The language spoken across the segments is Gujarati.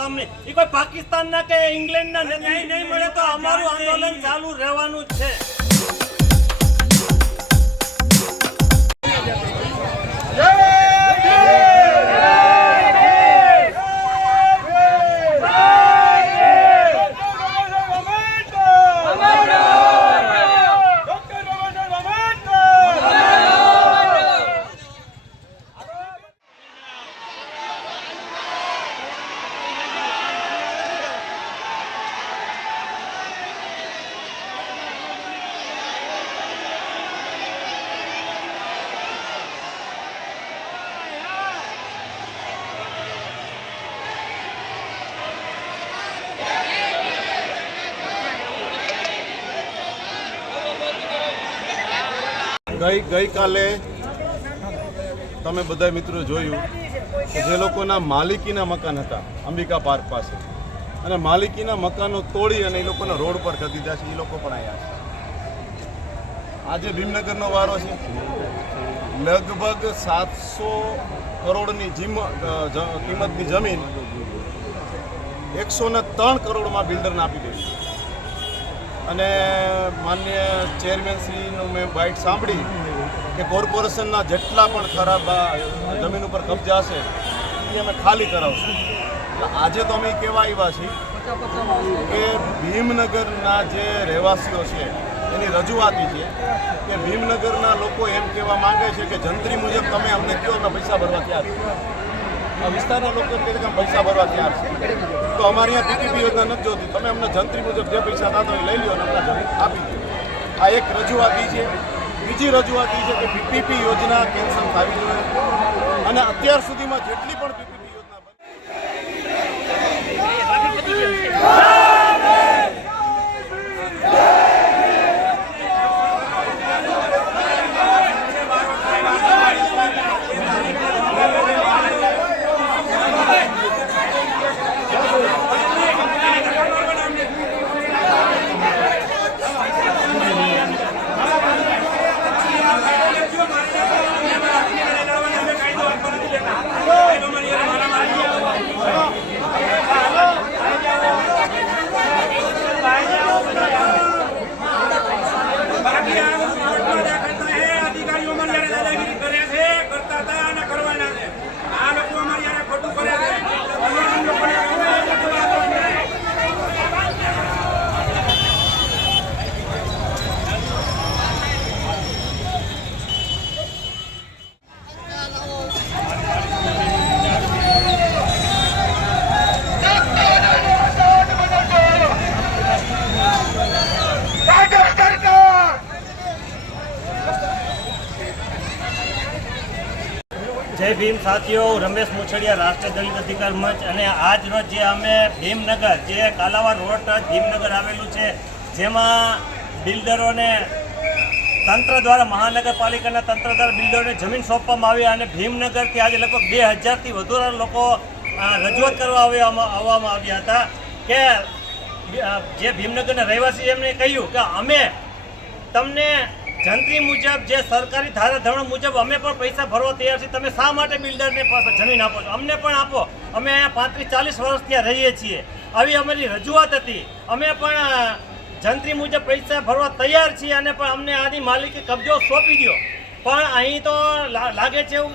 પામને એ કોઈ પાકિસ્તાનના કે ઇંગ્લેન્ડના ન્યાય નહીં મળે તો અમારું આંદોલન ચાલુ રહેવાનું જ છે. ગઈકાલે તમે બધા મિત્રો જોયું કે જે લોકોના માલિકીના મકાન હતા અંબિકા પાર્ક પાસે અને માલિકીના મકાનો તોડી અને એ લોકોને રોડ પર કરી દીધા છે, એ લોકો પણ આવ્યા છે. આજે ભીમનગરનો વારો છે. લગભગ 700 કરોડની કિંમતની જમીન 103 કરોડમાં બિલ્ડરને આપી દે અને માન્ય ચેરમેનશ્રીનું મેં બાઇટ સાંભળી કે કોર્પોરેશનના જેટલા પણ ખરાબ જમીન ઉપર કબજા હશે એ અમે ખાલી કરાવશું. આજે તો અમે કહેવા આવ્યા છીએ કે ભીમનગરના જે રહેવાસીઓ છે એની રજૂઆતી છે કે ભીમનગરના લોકો એમ કહેવા માંગે છે કે જંત્રી મુજબ તમે અમને કહો અમે પૈસા ભરવા તૈયાર છે. આ વિસ્તારના લોકો એમ કહે છે કે પૈસા ભરવા તૈયાર છે. તો અમારી અહીંયા પીપીપી યોજના નથી જોતી, તમે અમને જંત્રી મુજબ જે પૈસા થતા હોય લઈ લો અને અમને જમીન આપી દો. આ એક રજૂઆતી છે. બીજી રજૂઆતી છે કે પીપીપી યોજના કેન્સલ થવી જોઈએ અને અત્યાર સુધીમાં જેટલી પણ પીપીપી યોજના જય ભીમ સાથીઓ, રમેશ મુછડિયા, રાષ્ટ્રીય દલિત અધિકાર મંચ. અને આજ રોજ જે અમે ભીમનગર, જે કાલાવાડ રોડ ટચ ભીમનગર આવેલું છે, જેમાં બિલ્ડરોને તંત્ર દ્વારા, મહાનગરપાલિકાના તંત્ર દ્વારા બિલ્ડરોને જમીન સોંપવામાં આવી અને ભીમનગરથી આજે લગભગ 2000થી વધુ લોકો રજૂઆત કરવા આવવામાં આવ્યા હતા કે જે ભીમનગરના રહેવાસી એમને કહ્યું કે અમે તમને જંત્રી મુજબ, જે સરકારી ધારાધોરણ મુજબ અમે પણ પૈસા ભરવા તૈયાર છીએ, તમે શા માટે બિલ્ડરને જમીન આપો છો? અમને પણ આપો, અમે 35-40 વર્ષ ત્યાં રહીએ છીએ. આવી અમારી રજૂઆત હતી. અમે પણ જંત્રી મુજબ પૈસા ભરવા તૈયાર છીએ અને પણ અમને આની માલિકી કબજો સોંપી દો. પણ અહીં તો લાગે છે એવું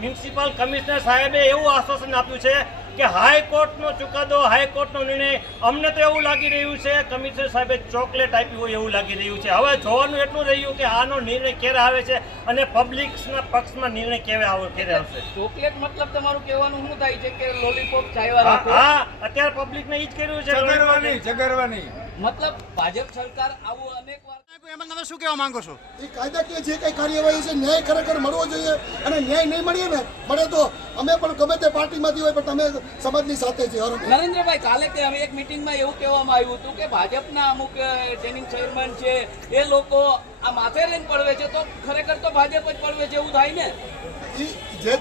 મ્યુનિસિપલ કમિશનર સાહેબે એવું આશ્વાસન આપ્યું છે કે હાઈકોર્ટનો ચુકાદો, હાઈકોર્ટનો નિર્ણય, અમને તો એવું લાગી રહ્યું છે કમિશનર સાહેબે ચોકલેટ આપી હોય એવું લાગી રહ્યું છે. હવે જોવાનું એટલું રહ્યું કે આનો નિર્ણય ક્યારે આવે છે અને પબ્લિકના પક્ષમાં નિર્ણય ક્યારે આવશે. ચોકલેટ મતલબ તમારું કહેવાનું શું થાય છે કે લોલીપોપ ચાયવા રાખો? હા, અત્યારે પબ્લિકને ઈ જ કર્યું છે, જગરવાની. મતલબ ભાજપ સરકાર આવું અનેક વાર. એમાં તમે શું કહેવા માંગો છો? એ કાયદાકીય જે કંઈ કાર્યવાહી છે ન્યાય ખરેખર મળવો જોઈએ અને ન્યાય નહીં મળે તો અમે પણ ગમે તે પાર્ટીમાંથી હોય પણ તમે સમાજની સાથે છે. નરેન્દ્રભાઈ, કાલે કે અમે એક મિટિંગમાં એવું કહેવામાં આવ્યું હતું કે ભાજપના અમુક ટ્રેનિંગ ચેરમેન છે એ લોકો આ માથે રહીને પડવે છે, તો ખરેખર તો ભાજપ જ પડવે છે એવું થાય ને? જે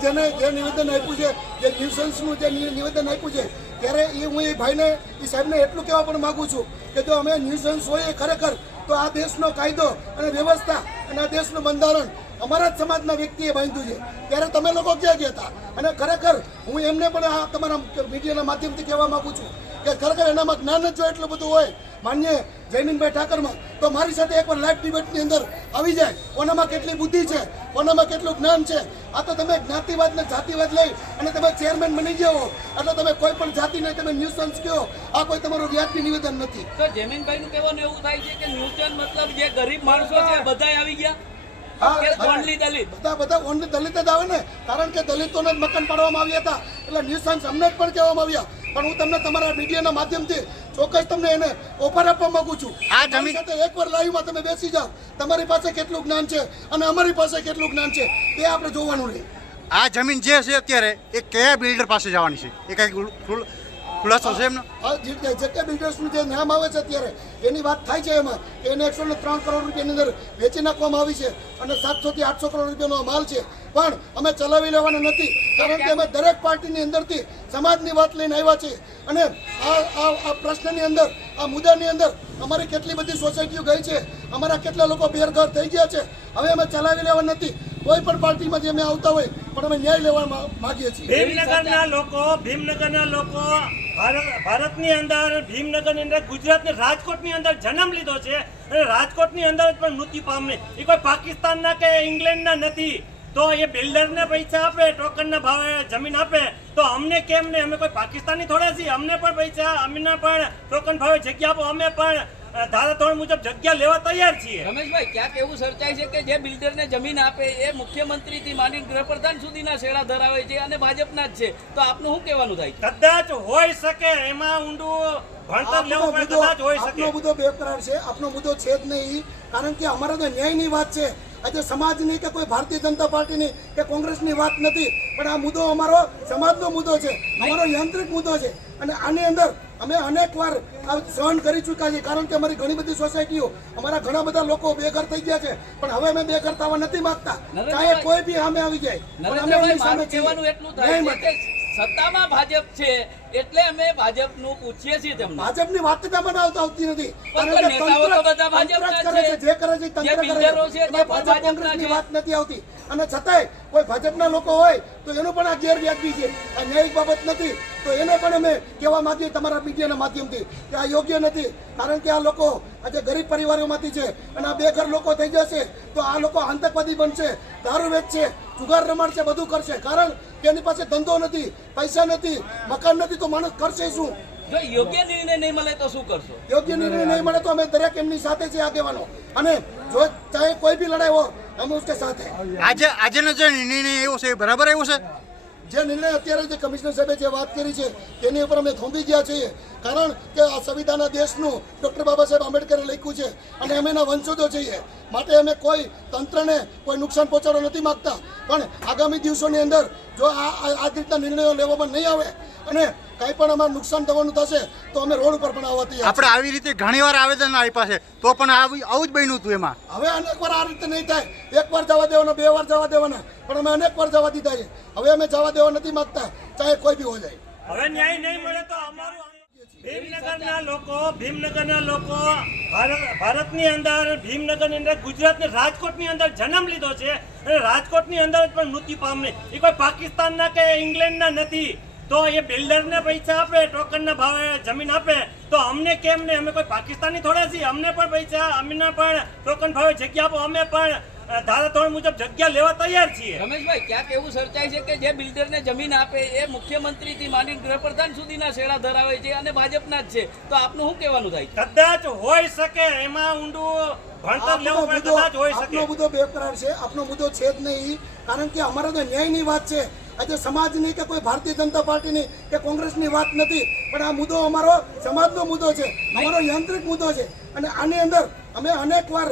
નિવેદન આપ્યું છે, જે ન્યુસન્સનું જે નિવેદન આપ્યું છે, ત્યારે હું એ ભાઈને, એ સાહેબને એટલું કહેવા પણ માગું છું કે જો અમે ન્યુસન્સ હોઈએ ખરેખર તો આ દેશનો કાયદો અને વ્યવસ્થા અને આ દેશનું બંધારણ અમારા જ સમાજના વ્યક્તિએ બાંધ્યું છે ત્યારે તમે લોકો ક્યાં ગયા હતા? અને ખરેખર હું એમને પણ આ તમારા મીડિયાના માધ્યમથી કહેવા માંગુ છું કે ખરેખર એનામાં જ્ઞાન જ જો એટલું બધું હોય માન્ય જયમીનભાઈ ઠાકરમાં, તો મારી સાથે એકવાર લાઈવ ડિબેટની અંદર આવી જાય. કોનામાં કેટલી બુદ્ધિ છે, કોનામાં કેટલું જ્ઞાન છે. આ તો તમે જ્ઞાતિવાદ ને જાતિવાદ લઈ અને તમે ચેરમેન બની જાઓ એટલે તમે કોઈ પણ જાતિને તમે ન્યુસન્સ કહો, આ કોઈ તમારું વ્યાજબી નિવેદન નથી. તો જમીનભાઈનું કહેવાનું એવું થાય છે કે ન્યૂટન મતલબ જે ગરીબ માણસો છે બધાય આવી ગયા હા, કે ઓનલી દલિત? બધા ઓનલી દલિત જ આવે ને, કારણ કે દલિતોને જ મકાન પાડવામાં આવ્યા હતા એટલે ન્યુસન્સ અમને જ પણ કહેવામાં આવ્યા. પણ હું તમને તમારા મીડિયાના માધ્યમથી ચોક્કસ તમને એને ઓફર આપવા માંગુ છું. આ જમીન સાથે એકવાર લાઈવમાં તમે બેસી જાઓ, તમારી પાસે કેટલું જ્ઞાન છે અને અમારી પાસે કેટલું જ્ઞાન છે તે આપણે જોવાનું રહે. આ જમીન જે છે અત્યારે એ કયા બિલ્ડર પાસે જવાની છે, એ કઈ ખુલાસો છે એમનો? આ જે બિલ્ડર્સનું જે નામ આવે છે અત્યારે એની વાત થાય છે એમાં કે એને 103 કરોડ રૂપિયાની અંદર વેચી નાખવામાં આવી છે અને 700 થી 800 કરોડ રૂપિયાનો માલ છે. પણ અમે ચલાવી લેવાના નથી, કારણ કે અમે દરેક પાર્ટીની અંદરથી સમાજની વાત લઈને આવ્યા છીએ અને આ પ્રશ્નની અંદર, આ મુદ્દાની અંદર અમારી કેટલી બધી સોસાયટીઓ ગઈ છે, અમારા કેટલા લોકો બેઘર થઈ ગયા છે. હવે અમે ચલાવી લેવા નથી. કોઈ પણ પાર્ટીમાંથી અમે આવતા હોય પણ અમે ન્યાય લેવા માંગીએ છીએ. ભીમનગરના લોકો ભારતની અંદર, ભીમનગરની અંદર, ગુજરાતની રાજકોટની અંદર જન્મ લીધો છે અને રાજકોટની અંદર જ પણ મૃત્યુ પામે. એ કોઈ પાકિસ્તાનના કે ઇંગ્લેન્ડના નથી. તો એ બિલ્ડરને પૈસા આપે, ટોકનના ભાવે જમીન આપે, તો અમને કેમ નહીં? અમે કોઈ પાકિસ્તાની થોડા છીએ. અમને પણ પૈસા, અમને પણ ટોકન ભાવે જગ્યા આપો, અમે પણ ધારાધોરણ મુજબ જગ્યા લેવા તૈયાર છીએ. રમેશભાઈ, ક્યાંક એવું સર્ચાય છે કે જે બિલ્ડરને જમીન આપે એ મુખ્યમંત્રીથી માંડીને ગૃહપ્રધાન સુધીના શેડા ધરાવે છે અને ભાજપના જ છે. તો આપનું શું કહેવાનું થાય છે? કદાચ હોઈ શકે, એમાં ઊંડું ભણતર લેવું પડે, કદાચ હોઈ શકે. આપનો મુદ્દો બેકરાર છે, આપનો મુદ્દો છે જ નહીં, કારણ કે અમારા તો ન્યાયની વાત છે. આજે સમાજની કે કોઈ ભારતીય જનતા પાર્ટીની કે કોંગ્રેસની વાત નથી, પણ આ મુદ્દો અમારો સમાજનો મુદ્દો છે, અમારો યાંત્રિક મુદ્દો છે. અને આની અંદર અમે અનેક વાર સહન કરી ચૂક્યા છીએ, કારણ કે અમારી ઘણી બધી સોસાયટીઓ, અમારા ઘણા બધા લોકો બેઘર થઈ ગયા છે. પણ હવે અમે બેઘર થવા નથી માંગતા, ચાહે કોઈ બી સામે આવી જાય. નરેન્દ્રભાઈ, મારું કહેવાનું એટલું થાય છે કે સત્તામાં ભાજપ છે એટલે અમે ભાજપનું પૂછીએ છીએ તેમને. ભાજપની વાત જ અમને આવતી નથી, પણ નેતાઓ તો બધા ભાજપના કરે છે, જે કરે છે જે તંત્ર બિલ્ડરો કરે છે છે. તે પણ ભાજપ ભાજપના કોંગ્રેસની છે. વાત નથી આવતી. અને છતાંય કોઈ ભાજપના લોકો હોય તો એનું પણ આ ગેરવ્યાજબી છે, આ ન્યાયિક બાબત નથી. તો એને પણ અમે કહેવા માંગીએ તમારા મીડિયાના માધ્યમથી કે આ યોગ્ય નથી, કારણ કે આ લોકો આજે ગરીબ પરિવારોમાંથી છે અને આ બેઘર લોકો થઈ જશે તો આ લોકો આતંકવાદી બનશે, દારૂ વેચશે, જુગાર રમાડશે, બધું કરશે. કારણ કે એની પાસે ધંધો નથી, પૈસા નથી, મકાન નથી, તો માણસ કરશે શું? જો યોગ્ય નિર્ણય નહીં મળે તો શું કરશો? યોગ્ય નિર્ણય નહીં મળે તો અમે દરેક એમની સાથે છે આગેવાનો, અને જો ચાહે કોઈ બી લડાઈ હોય અમે उसके સાથે. આજનો જે નિર્ણય એવો છે એ બરાબર એવો છે? જે નિર્ણય અત્યારે જે કમિશનર સાહેબે જે વાત કરી છે તેની ઉપર અમે થોંભી ગયા છીએ, કારણ કે આ સંવિધાનના દેશનું ડૉક્ટર બાબા સાહેબ આંબેડકરે લખ્યું છે અને અમે એના વંશજો છીએ. માટે અમે કોઈ તંત્રને કોઈ નુકસાન પહોંચાડવા નથી માગતા. પણ આગામી દિવસોની અંદર જો આ રીતના નિર્ણયો લેવામાં નહીં આવે અને કંઈ પણ અમારે નુકસાન થવાનું થશે તો અમે રોડ ઉપર પણ આવવા તૈયાર આપણે આવી રીતે ઘણીવાર આવેદન આપ્યા છે તો પણ આવું જ બન્યું હતું. એમાં હવે અનેક વાર આ રીતે નહીં થાય. એક વાર જવા દેવાના, 2 વાર જવા દેવાના, પણ અમે અનેક વાર જવા દીધા છે. હવે અમે જવા દેવા નથી માંગતા, ચાહે કોઈ બી હો જાય. હવે ન્યાય નહીં મળે તો અમારું ભીમનગરના લોકો ભારતની અંદર, ભીમનગરની અંદર, ગુજરાતની રાજકોટની અંદર જન્મ લીધો છે અને રાજકોટની અંદર જ પણ મૃત્યુ પામે. એ કોઈ પાકિસ્તાનના કે ઇંગ્લેન્ડના નથી. તો એ બિલ્ડરને પૈસા આપે, ટોકનના ભાવે જમીન આપે, તો અમને કેમ નહીં? અમે કોઈ પાકિસ્તાની થોડા છીએ. અમને પણ પૈસા, અમને પણ ટોકન ભાવે જગ્યા આપો, અમે પણ ધારાધોરણ મુજબ જગ્યા લેવા તૈયાર છીએ. રમેશભાઈ, ક્યાંક એવું સર્ચાય છે કે જે બિલ્ડરને જમીન આપે એ મુખ્યમંત્રીથી માંડીને ગૃહપ્રધાન સુધીના શેડા ધરાવે છે અને ભાજપના જ છે. તો આપનું શું કહેવાનું થાય છે? કદાચ હોઈ શકે, એમાં ઊંડું ભણતર લેવું પડે, કદાચ હોઈ શકે. આપનો મુદ્દો બેકરાર છે, આપનો મુદ્દો છે જ નહીં, કારણ કે અમારા તો ન્યાયની વાત છે. આજે સમાજની કે કોઈ ભારતીય જનતા પાર્ટીની કે કોંગ્રેસની વાત નથી, પણ આ મુદ્દો અમારો સમાજનો મુદ્દો છે, અમારો યાંત્રિક મુદ્દો છે. અને આની અંદર અમે અનેક વાર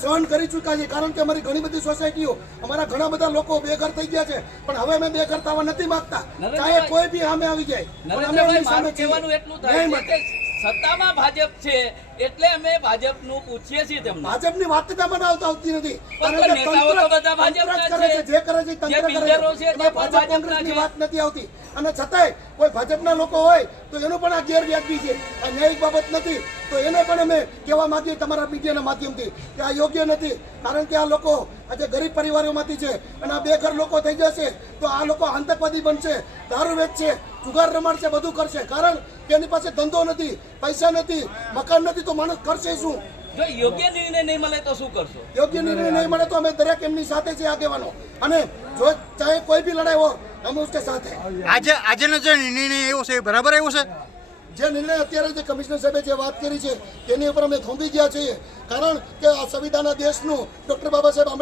સહન કરી ચૂક્યા છીએ, કારણ કે અમારી ઘણી બધી સોસાયટીઓ, અમારા ઘણા બધા લોકો બેઘર થઈ ગયા છે. પણ હવે અમે બેઘર થવા નથી માંગતા, ચાહે કોઈ બી સામે આવી જાય. પણ અમે નરેન્દ્રભાઈ, એમની સામે મારું છીએ. કહેવાનું એટલું થાય છે કે સત્તામાં ભાજપ છે એટલે અમે ભાજપનું પૂછીએ છીએ તેમને. ભાજપની વાત જ આમાં આવતી નથી. પણ કારણ કે નેતાઓ તો તંત્ર બધા ભાજપના તંત્ર જ કરે છે, જે કરે છે એ જે તંત્ર કરે બિલ્ડરો છે છે. તે એમાં પણ ભાજપ ભાજપના કોંગ્રેસની છે. વાત નથી આવતી. અને છતાંય કોઈ ભાજપના લોકો હોય તો એનું પણ આ ગેરવ્યાજબી છે, આ ન્યાયિક બાબત નથી. તો એને પણ અમે કહેવા માંગીએ તમારા મીડિયાના માધ્યમથી કે આ યોગ્ય નથી. કારણ કે આ લોકો આજે ગરીબ પરિવારોમાંથી છે અને આ બેઘર લોકો થઈ જશે તો આ લોકો આતંકવાદી બનશે, દારૂ વેચશે, જુગાર રમાડશે, બધું કરશે. કારણ કે એની પાસે ધંધો નથી, પૈસા નથી, મકાન નથી, તો માણસ કરશે શું? જો યોગ્ય નિર્ણય નહીં મળે તો શું કરશો? યોગ્ય નિર્ણય નહીં મળે તો અમે દરેક એમની સાથે છે આગેવાનો. અને જો ચાહે કોઈ બી લડાઈ હોય અમે उसके સાથે. આજનો જે નિર્ણય આવ્યો છે એ બરાબર આવ્યો છે? જે નિર્ણય અત્યારે જે કમિશનર સાહેબે જે વાત કરી છે તેની ઉપર અમે થોંભી ગયા છીએ. કારણ કે આ સંવિધાનના દેશનું ડૉક્ટર બાબા સાહેબ